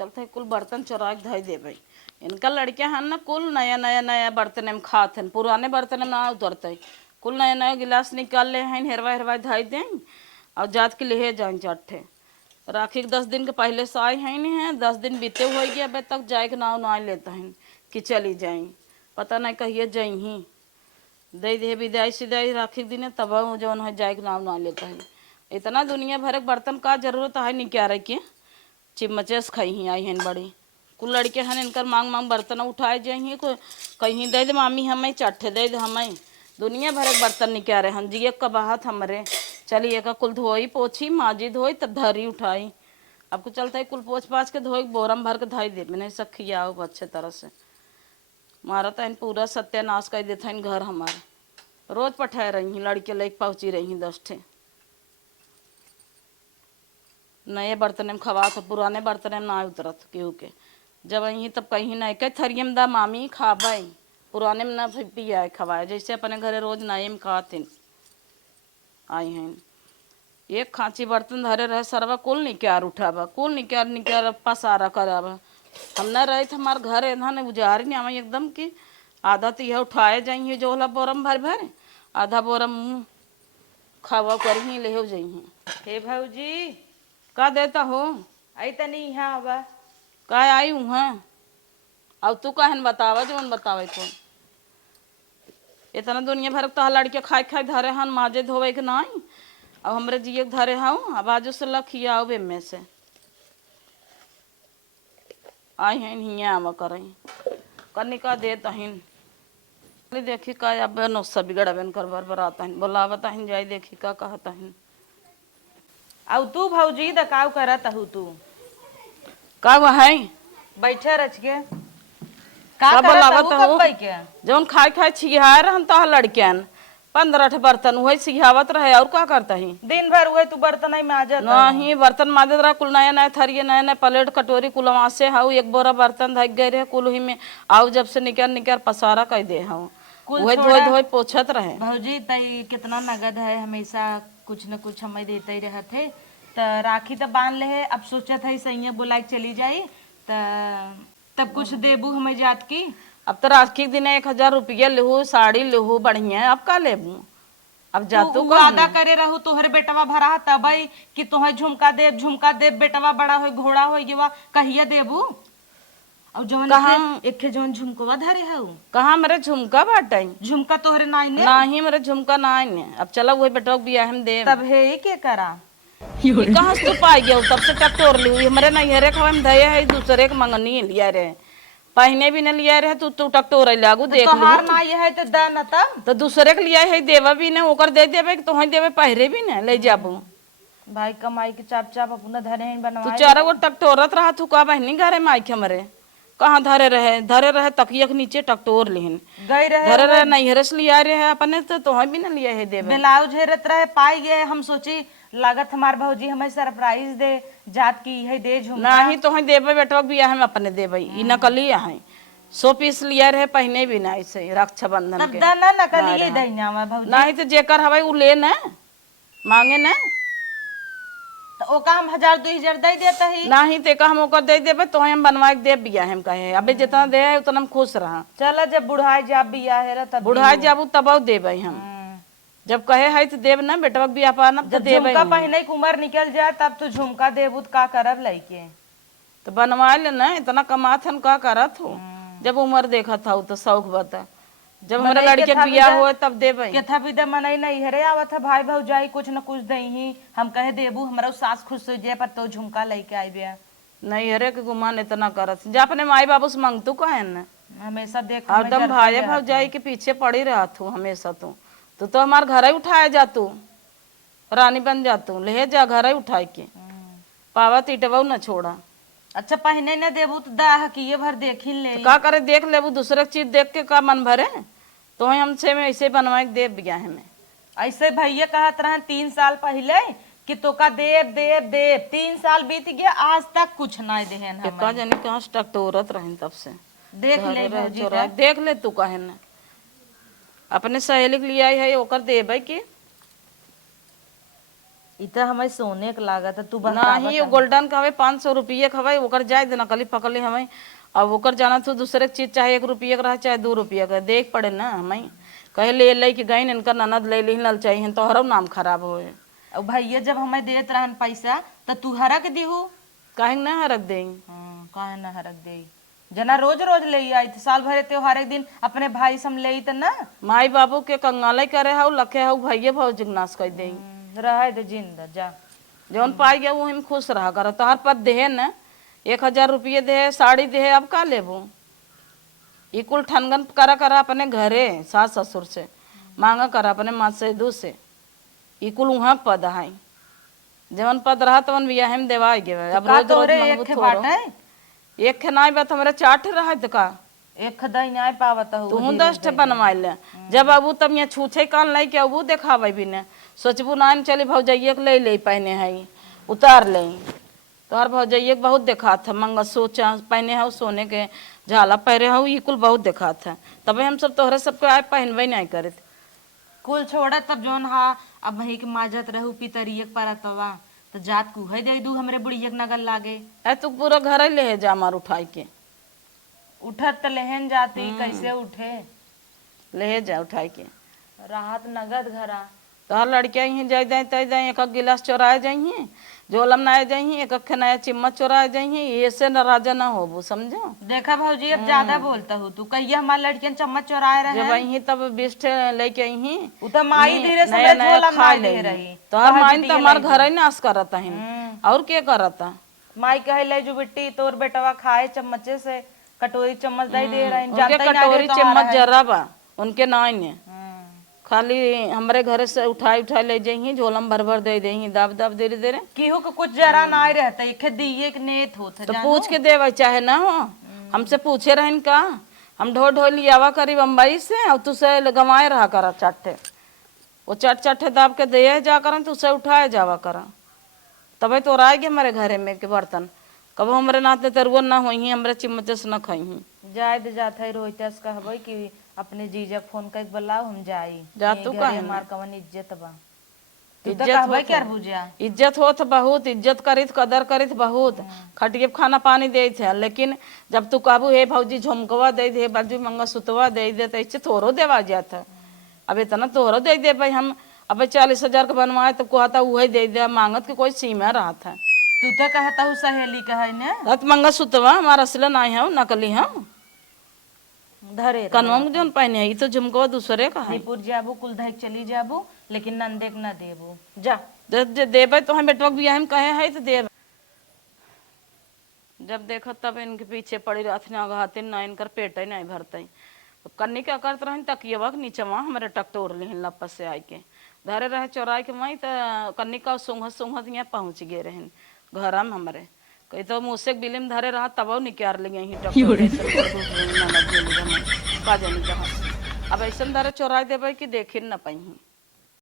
चलते कुल बर्तन चुरा के धोई दे भाई। इनका लड़कियां हैं ना कुल नया नया नया बर्तन में खाते हैं, पुराने बर्तन में ना उतरते। कुल नया नया गिलास निकाल ले हैं, हेरवा हेरवा धोई दें और जात के लिए जाए चट्ठे। राखी के 10 दिन के पहले से आए हैं नहीं है, 10 दिन बीते हुए गए अभी तक जाए के नाव ना लेता है कि चली जाए, पता नहीं कहिए जाई ही दे दे विदाई सिदाई राखी के दिन तब जो है जाए के नाव ना लेता है। इतना दुनिया भर के बर्तन का जरूरत है नहीं क्या रहे कि चिमचे से खाई ही आई हैं बड़ी कुल लड़के हैं इनकर मांग मांग बर्तन उठाए जाइए को कहीं दे दे मामी हमें चट्ठे दे दे हमें दुनिया भर के बर्तन नहीं क्या रहे हम जी एक का बात हमरे चलिए का कुल धोई पोछी माजी धोई तब धरी उठाई। आपको चलता है कुल पोछ पाछ के धोई बोरम भर के धोई दे मैंने सब खियाओ अच्छे तरह से मारा तो पूरा सत्यानाश कर देता है घर हमारे रोज पठाए रही लड़के लेके पहुँची रही 10 ठे नए बर्तन में खवा तो पुराने बर्तन में ना उतरत केहू के जब यहीं तब कहीं नहीं कह थरिये में दा मामी खाबाई पुराने में ना पिया खवाए जैसे अपने घरे रोज नए में खाते आई हैं। एक खांची बर्तन धरे रहे सरवा कुल निक्यार उठाबा कुल निक्यार निक्यार पसारा कराबा हम न रहे थे हमारे घर इधर ने उजार नहीं आवा एकदम कि आधा तो यह उठाए जाइए जो होला बोरम भर भर आधा बोरम खावा कर ही ले जाइए। हे भौजी का देता हो आई तनी यहाँ आवा का आई हूँ है अब तू कहन बतावा जो बतावे तो इतना दुनिया भर तो लड़के खाए खाए धरे हन माजे धोवे के नहीं अब हमरे जिये के धरे हूँ अब आजो से लखिया आओ में से आई हैं हियाँ आवा करें कनिका दे तहिन देखी का अब नौसा बिगड़बेन कर बर आता है बोलावा तहिन जाई देखी का कहता है आउ तू भौजी दकाव करत हूँ तू का है बैठे रच के का का करत बोलावत हूँ हो? कब बैठ के जौन खाए खाए छिहार हम तो लड़कियन 15 बर्तन वही सिहावत रहे और का करता ही दिन भर हुए तू बर्तन ही माजत नहीं बर्तन माजत रहा कुल नया नया थरिये नया नया प्लेट कटोरी कुल वहाँ से हाउ एक बोरा बर्तन धक गए रहे कुल ही में आओ जब से निकर निकर पसारा कह दे हाउ कुल वही धोए धोए पोछत रहे। भौजी तई कितना नगद है हमेशा कुछ न कुछ हमें देते ही रहे थे तो राखी तो बांध ले है अब सोचत है सही बुलाई चली जाई तब कुछ देबू हमें जात की अब तो राखी के दिन 1000 रुपया लेहू साड़ी लेहू बढ़िया अब का लेबू अब जातू का वादा करे रहू तोहरे बेटवा भरा तब कि तोहे झुमका दे बेटवा बड़ा हो घोड़ा हो गया कहिया देबू और जवन एक जवन झुमकवा धरे हऊ कहाँ मेरे झुमका बाटाई झुमका तोहरे नाई ने नहीं मेरे झुमका नहीं अब चलो वही बेटा बियाह हम दे तब है के करा कहाँ से तू पाई गया तब से टटोर ली हुई हमारे नैहरे खवा में धैया है दूसरे के मंगनी लिया रहे पहने भी न लिया रहे तू टकटोर लागू देख तोहार ना ये है तो दा न तब तो दूसरे के लिया है देवा भी ने ओकर दे देवे तो ही देवे पहरे भी न ले जाबू भाई कमाई के चाप चाप अपना धरे हैं तू बनवाए चारा वो टकटोरत रहा तू का बहनी घरे माई के हमारे कहाँ धरे रहे तकिया के नीचे टकटोर लिहन गई रहे धरे रहे नैहरे से लिया रहे अपने तो भी न लिया है देवे ब्लाउज हेरत रहे पाई गए हम सोची लागत हमार भौजी हमें सरप्राइज दे जात की है दे झुमका नहीं तो ही देवे बेटवा बियाह में अपने देवे ई नकली है 100 पीस लिया रहे पहने भी ना ऐसे रक्षाबंधन तब के दा ना नकली दइना में भौजी नहीं तो जेकर हवाई उ ले न मांगे न तो ओका हम 1000-2000 दे देता ही नहीं ते का हम ओकर दे देबे तो हम बनवा के दे बियाह हम कहे अबे जितना दे उतना हम खुश रहा चला जब बुढ़ाई जा बिया है तब बुढ़ाई जाबू तब देबे हम जब कहे है तो देव ना बेटवा के बियाह पाना तो जब देबे झुमका पहने की उम्र निकल जाए तब तो झुमका देबू का करब लइके तो बनवा ले ना इतना कमात हम का करत हो जब उम्र देखा था तो शौक बता जब हमारा लड़के के बियाह हो तब देबे केथा विदा मनई नहीं हरे आवत है भाई भौजाई कुछ न कुछ दही हम कहे देबू हमरा सास खुश हो जाए पर तो झुमका लेके आइबे नहीं हरे के गुमान इतना करत जा अपने माई बाबू से मांगतू कहे न हमेशा देख हरदम भाई भौजाई के पीछे पड़ी रहा तू हमेशा तो हमारे घर ही उठाया जातू रानी बन जातू ले जा घर ही उठाए के पावा तीटवा न छोड़ा अच्छा पहने न देबू तो दाह किए भर देखी ले तो का करे देख लेबू दूसरे चीज देख के का मन भरे तो हमसे में ऐसे बनवाए के देव बियाह में ऐसे भैया कहत रहे 3 साल पहले कि तो का देव देव देव 3 साल बीत गया आज तक कुछ नहीं देहन हम का जानी कहाँ से टकटोरत रहे तब से देख ले भौजी देख ले तू कहे न अपने सहेली के लिए आई है ओकर देबे की इतना हमें सोने के लागत है, तू बस नहीं वो गोल्डन का हवे 500 रुपये का हवे, ओकर जाए देना कली पकली हमें। अब ओकर जाना तू दूसरे के चीज चाहे 1 रुपये का रहे चाहे 2 रुपये का, देख पड़े ना हमें। कहे ले के गई इनका ननद ले ली नल चाहिए तो हरो नाम खराब होए। अब भैया जब हमें देत रहन पैसा तो तू हरक दीहू। काहे ना रख दें। काहे ना हरक दे, जना रोज रोज ले आई तो साल भरे त्योहार एक दिन अपने भाई सम ले तो ना। माई बाबू के कंगाले करे हाउ लखे हाउ भैये भाव जिग्नास कर दे। रहे दे जिंदा जा, जौन पाई गया वो हम खुश रहा कर। तोहर पर दे न 1000 रुपये दे, साड़ी दे, अब का लेबू। ई कुल ठनगन करा अपने घरे सास ससुर से मांगा करा अपने माँ से दू से। ई कुल वहाँ पद है, जवन पद रहा तवन बियाह में देवाई गे। अब रोज रोज मंगू थोड़ो। एक खे नाई बात हमारे 4 रहा तो का एक खदाई नहीं पावत हो तू 10 बनवाई ले। जब अबू तब यहाँ छूछे कान लाई के अबू देखावे भी ने सोचबू ना चली भौजैये के ले पहने है उतार ले। तोहर भौजैये के बहुत देखा था मंगल सोचा पहने है सोने के झाला पहरे हो, ये कुल बहुत देखा था। तबे हम सब तोहरे सबके आए पहनबे नहीं करे। कुल छोड़ा तब जोन हा अब वही के माजत रहू पितरिये परतवा तो जात कु है दे दू हमरे बुढ़िया के नगल लागे। ऐ तू पूरा घर ले जा मार उठाई के। उठत त लेहन जाती कैसे उठे, ले जा उठाई के। राहत नगद घरा तोहर लड़कियां यहीं जाए जाए तय जाए एक गिलास चोराए जाइए, झोलम नया जाइए, एक नया चिम्मच चोराए जाइए। ऐसे नाराजा ना होबू समझो। देखा भौजी अब ज्यादा बोलता हूँ तू, कहिए हमारे लड़कियन चम्मच चोराए रहे जब यहीं तब 20 लेके यहीं उ त माई धीरे से नया नया झोला खा मार ले दे रही तो हर माइन तो हमार घर ही नाश करता है और क्या करता। माई कहे ले जो बेटी तोर बेटवा खाए चम्मचे से कटोरी चम्मच दे दे रहे उनके कटोरी चम्मच जरा बा उनके नाई ने खाली हमरे घर से उठाई ले जाइए, झोलम भर भर दे देही, दाब दाब दे दे रहे। केहू को कुछ जरा ना रहता इखे दिए के नेत होत तो पूछ के देवे चाहे ना हो, हमसे पूछे रहन का हम ढो लियावा करी बम्बई से और तुसे गंवाए रहा करा चाटे। वो चट्टे दाब के दे जा कर तुसे उठाए जावा करा। तबे तो आए हमारे घरे में के बर्तन कब हमरे नाते तरुआ ना होई हमरे चिमचे से न खाई। जाए दे जात है रोहितस कहबई कि अपने जीजा फोन कर बुलाओ हम जाई जा तू का हमार कवन इज्जत बा। तू तो इज्जत कहबई क्या बुझा इज्जत होत बहुत, इज्जत करित कदर करित बहुत, खटिए खाना पानी दे थे। लेकिन जब तू काबू हे भौजी झुमकवा दे दे बाजू मंगा सुतवा दे दे तो इससे थोरो देवा जाता। अब इतना तोहरो दे दे भाई हम अब 40,000 का बनवाए तो कहता वही दे दे, मांगत के कोई सीमा रहा था। तू तो कहता हूँ सहेली कहे ने रत मंगा सुतवा हमारा असला नहीं है नकली है धरे कनवा में जोन पहने है तो झुमकवा दूसरे का है। हरिपुर जाबू कुल धक चली जाबू लेकिन नंदेक न देबू जा देवे तो हम बेटवा बियाह में कहे है तो देव। जब देखो तब इनके पीछे पड़ी रहती आघाते ना इनकर पेट ही नहीं भरते। तो कन्नी क्या करते रहे तकियवा के नीचे वहाँ हमारे टकटोर लिहन लपस से आई के धरे रहे चौराहे के वहीं तो कन्नी का सूंघत यहाँ पहुँच गए रहन घर में हमारे कहीं तो मुझसे बिले में धरे रहा तब निकाल लेंगे यहीं अब ऐसा धरे चौराहे देवे कि देखे न पाई।